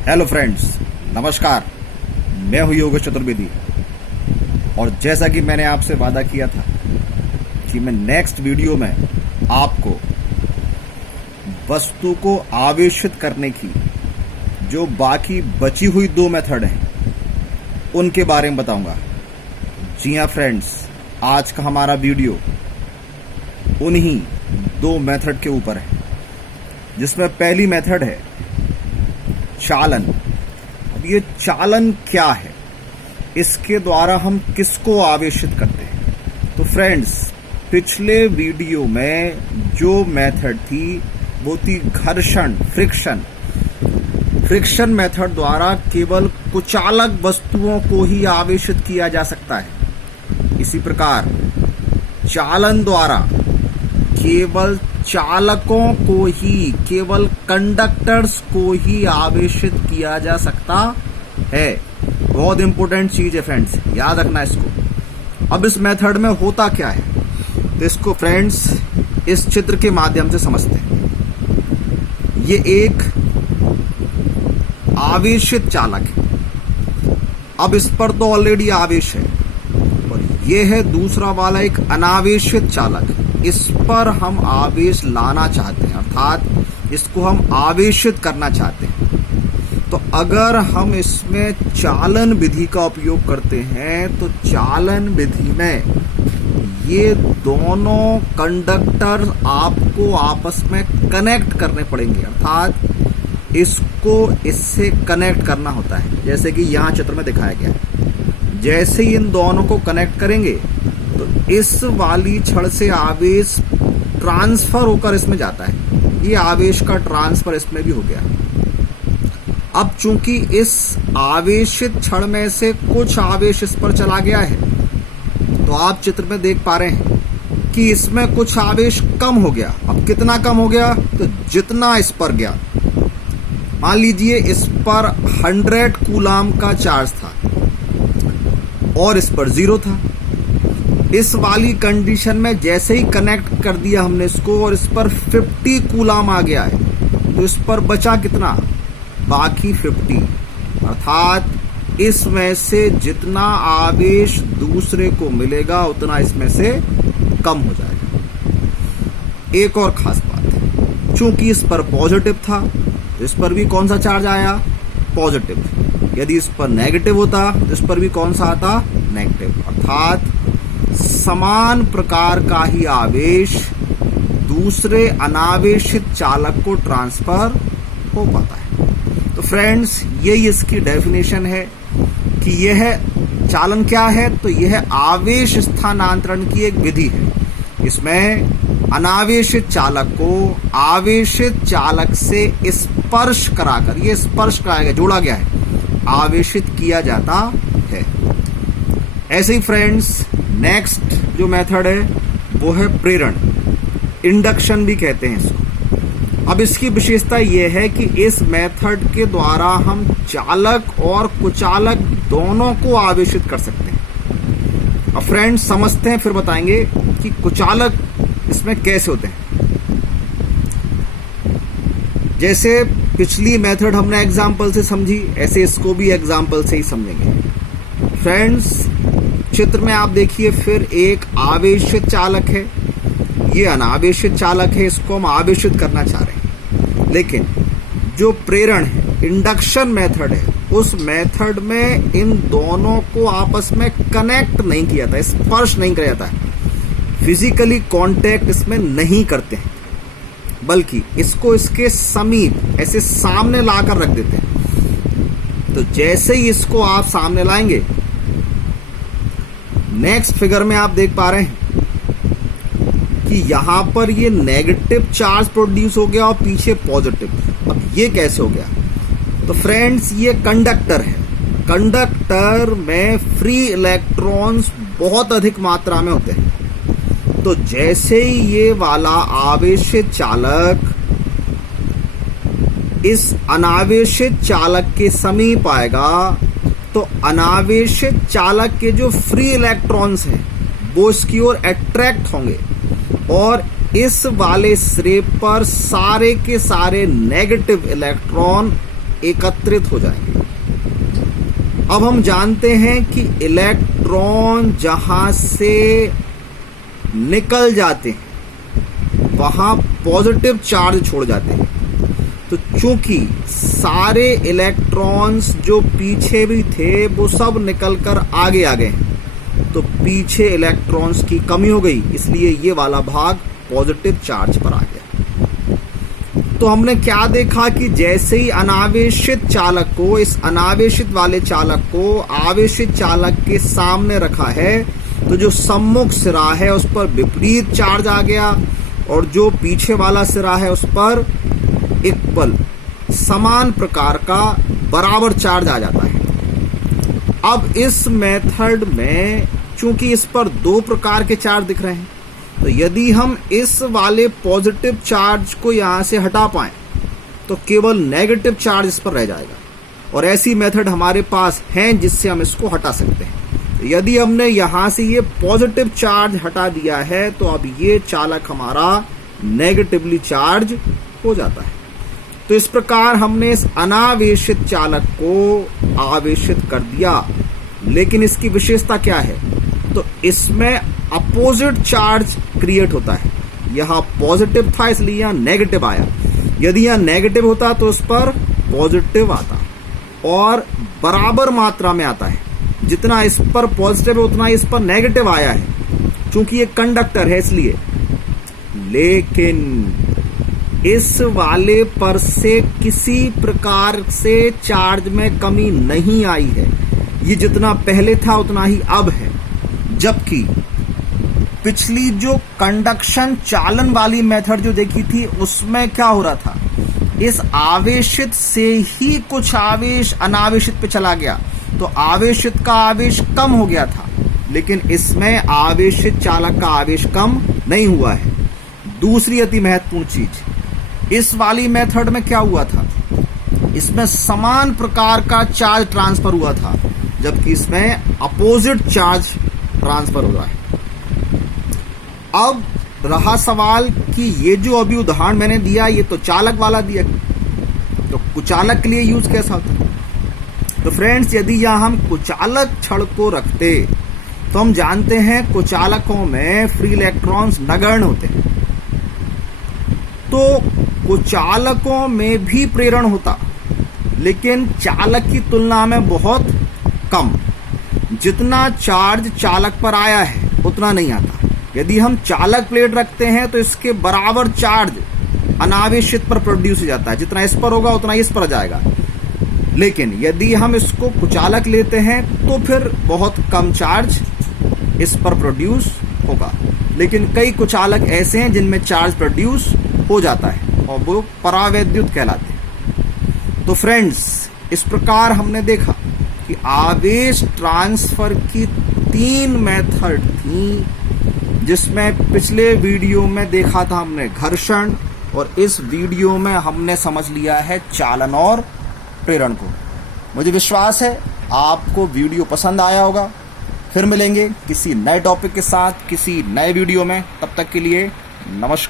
Hello friends, नमस्कार। मैं हूं योगेश चतुर्वेदी और जैसा कि मैंने आपसे वादा किया था कि मैं नेक्स्ट वीडियो में आपको वस्तु को आवेशित करने की जो बाकी बची हुई दो मेथड हैं उनके बारे में बताऊंगा। जी हां फ्रेंड्स, आज का हमारा वीडियो उन्हीं दो मेथड के ऊपर है, जिसमें पहली मेथड है चालन। अब ये चालन क्या है, इसके द्वारा हम किसको आवेशित करते हैं? तो फ्रेंड्स, पिछले वीडियो में जो मेथड थी वो थी घर्षण, फ्रिक्शन मेथड द्वारा केवल कुचालक वस्तुओं को ही आवेशित किया जा सकता है। इसी प्रकार चालन द्वारा केवल चालकों को ही, केवल कंडक्टर्स को ही आवेशित किया जा सकता है। बहुत इंपॉर्टेंट चीज है फ्रेंड्स, याद रखना इसको। अब इस मेथड में होता क्या है, तो इसको फ्रेंड्स इस चित्र के माध्यम से समझते हैं। ये एक आवेशित चालक है। अब इस पर तो ऑलरेडी आवेश है, और ये है दूसरा वाला एक अनावेशित चालक। इस पर हम आवेश लाना चाहते हैं, अर्थात इसको हम आवेशित करना चाहते हैं। तो अगर हम इसमें चालन विधि का उपयोग करते हैं तो चालन विधि में ये दोनों कंडक्टर आपको आपस में कनेक्ट करने पड़ेंगे, अर्थात इसको इससे कनेक्ट करना होता है। जैसे कि यहाँ चित्र में दिखाया गया है, जैसे ही इन दोनों को कनेक्ट करेंगे तो इस वाली छड़ से आवेश ट्रांसफर होकर इसमें जाता है। ये आवेश का ट्रांसफर इसमें भी हो गया। अब चूंकि इस आवेशित छड़ में से कुछ आवेश इस पर चला गया है, तो आप चित्र में देख पा रहे हैं कि इसमें कुछ आवेश कम हो गया। अब कितना कम हो गया, तो जितना इस पर गया, मान लीजिए इस पर 100 कूलाम का चार्ज था और इस पर 0 था। इस वाली कंडीशन में जैसे ही कनेक्ट कर दिया हमने इसको और इस पर 50 कूलाम आ गया है, तो इस पर बचा कितना, बाकी 50। अर्थात इसमें से जितना आवेश दूसरे को मिलेगा उतना इसमें से कम हो जाएगा। एक और खास बात, चूंकि इस पर पॉजिटिव था तो इस पर भी कौन सा चार्ज आया, पॉजिटिव। यदि इस पर नेगेटिव होता तो इस पर भी कौन सा आता, नेगेटिव। अर्थात समान प्रकार का ही आवेश दूसरे अनावेशित चालक को ट्रांसफर हो पाता है। तो फ्रेंड्स, यही इसकी डेफिनेशन है कि यह चालन क्या है, तो यह आवेश स्थानांतरण की एक विधि है। इसमें अनावेशित चालक को आवेशित चालक से स्पर्श कराकर, ये स्पर्श कराया जोड़ा गया है, आवेशित किया जाता है। ऐसे ही फ्रेंड्स, नेक्स्ट जो मेथड है वो है प्रेरण, इंडक्शन भी कहते हैं इसको। अब इसकी विशेषता यह है कि इस मेथड के द्वारा हम चालक और कुचालक दोनों को आवेशित कर सकते हैं। अब फ्रेंड्स समझते हैं, फिर बताएंगे कि कुचालक इसमें कैसे होते हैं। जैसे पिछली मेथड हमने एग्जाम्पल से समझी, ऐसे इसको भी एग्जाम्पल से ही समझेंगे। फ्रेंड्स, चित्र में आप देखिए, फिर एक आवेशित चालक है, ये अनावेशित चालक है, इसको हम आवेशित करना चाह रहे हैं। लेकिन जो प्रेरण है, इंडक्शन मेथड है, उस मेथड में इन दोनों को आपस में कनेक्ट नहीं किया था, स्पर्श नहीं किया जाता है, फिजिकली कांटेक्ट इसमें नहीं करते हैं, बल्कि इसको इसके समीप ऐसे सामने लाकर रख देते हैं। तो जैसे ही इसको आप सामने लाएंगे, नेक्स्ट फिगर में आप देख पा रहे हैं कि यहां पर ये नेगेटिव चार्ज प्रोड्यूस हो गया और पीछे पॉजिटिव। अब ये कैसे हो गया, तो फ्रेंड्स ये कंडक्टर है। कंडक्टर में फ्री इलेक्ट्रॉन्स बहुत अधिक मात्रा में होते हैं। तो जैसे ही ये वाला आवेशित चालक इस अनावेशित चालक के समीप आएगा, तो अनावेशित चालक के जो फ्री इलेक्ट्रॉन्स हैं वो इसकी ओर अट्रैक्ट होंगे और इस वाले सिरे पर सारे के सारे नेगेटिव इलेक्ट्रॉन एकत्रित हो जाएंगे। अब हम जानते हैं कि इलेक्ट्रॉन जहां से निकल जाते हैं वहां पॉजिटिव चार्ज छोड़ जाते हैं। तो चूंकि सारे इलेक्ट्रॉन्स जो पीछे भी थे वो सब निकलकर आगे आ गए हैं, तो पीछे इलेक्ट्रॉन्स की कमी हो गई, इसलिए ये वाला भाग पॉजिटिव चार्ज पर आ गया। तो हमने क्या देखा कि जैसे ही अनावेशित चालक को, इस अनावेशित वाले चालक को आवेशित चालक के सामने रखा है, तो जो सम्मुख सिरा है उस पर विपरीत चार्ज आ गया और जो पीछे वाला सिरा है उस पर इक्वल, समान प्रकार का बराबर चार्ज आ जाता है। अब इस मेथड में चूंकि इस पर दो प्रकार के चार्ज दिख रहे हैं, तो यदि हम इस वाले पॉजिटिव चार्ज को यहां से हटा पाएं तो केवल नेगेटिव चार्ज इस पर रह जाएगा, और ऐसी मेथड हमारे पास है जिससे हम इसको हटा सकते हैं। तो यदि हमने यहां से ये पॉजिटिव चार्ज हटा दिया है तो अब ये चालक हमारा नेगेटिवली चार्ज हो जाता है। तो इस प्रकार हमने इस अनावेशित चालक को आवेशित कर दिया, लेकिन इसकी विशेषता क्या है? तो इसमें अपोजिट चार्ज क्रिएट होता है। यहां पॉजिटिव था इसलिए यहां नेगेटिव आया, यदि यहां नेगेटिव होता तो उस पर पॉजिटिव आता, और बराबर मात्रा में आता है। जितना इस पर पॉजिटिव है उतना इस पर नेगेटिव आया है, क्योंकि ये कंडक्टर है इसलिए। लेकिन इस वाले पर से किसी प्रकार से चार्ज में कमी नहीं आई है, ये जितना पहले था उतना ही अब है। जबकि पिछली जो कंडक्शन चालन वाली मेथड जो देखी थी उसमें क्या हो रहा था, इस आवेशित से ही कुछ आवेश अनावेशित पे चला गया, तो आवेशित का आवेश कम हो गया था, लेकिन इसमें आवेशित चालक का आवेश कम नहीं हुआ है। दूसरी अति महत्वपूर्ण चीज, इस वाली मेथड में क्या हुआ था, इसमें समान प्रकार का चार्ज ट्रांसफर हुआ था, जबकि इसमें अपोजिट चार्ज ट्रांसफर हो रहा है। अब रहा सवाल कि ये जो अभी उदाहरण मैंने दिया ये तो चालक वाला दिया, तो कुचालक के लिए यूज कैसा होता है? तो फ्रेंड्स, यदि यहां हम कुचालक छड़ को रखते तो हम जानते हैं कुचालकों में फ्री इलेक्ट्रॉन्स नगण्य होते हैं, तो कुचालकों में भी प्रेरण होता, लेकिन चालक की तुलना में बहुत कम। जितना चार्ज चालक पर आया है उतना नहीं आता। यदि हम चालक प्लेट रखते हैं तो इसके बराबर चार्ज अनावेशित पर प्रोड्यूस हो जाता है, जितना इस पर होगा उतना इस पर जाएगा। लेकिन यदि हम इसको कुचालक लेते हैं तो फिर बहुत कम चार्ज इस पर प्रोड्यूस होगा। लेकिन कई कुचालक ऐसे हैं जिनमें चार्ज प्रोड्यूस हो जाता है और वो परावैद्युत कहलाते हैं। तो फ्रेंड्स, इस प्रकार हमने देखा कि आवेश ट्रांसफर की 3 मेथड थी, जिसमें पिछले वीडियो में देखा था हमने घर्षण, और इस वीडियो में हमने समझ लिया है चालन और प्रेरण को। मुझे विश्वास है आपको वीडियो पसंद आया होगा। फिर मिलेंगे किसी नए टॉपिक के साथ किसी नए वीडियो में। तब तक के लिए नमस्कार।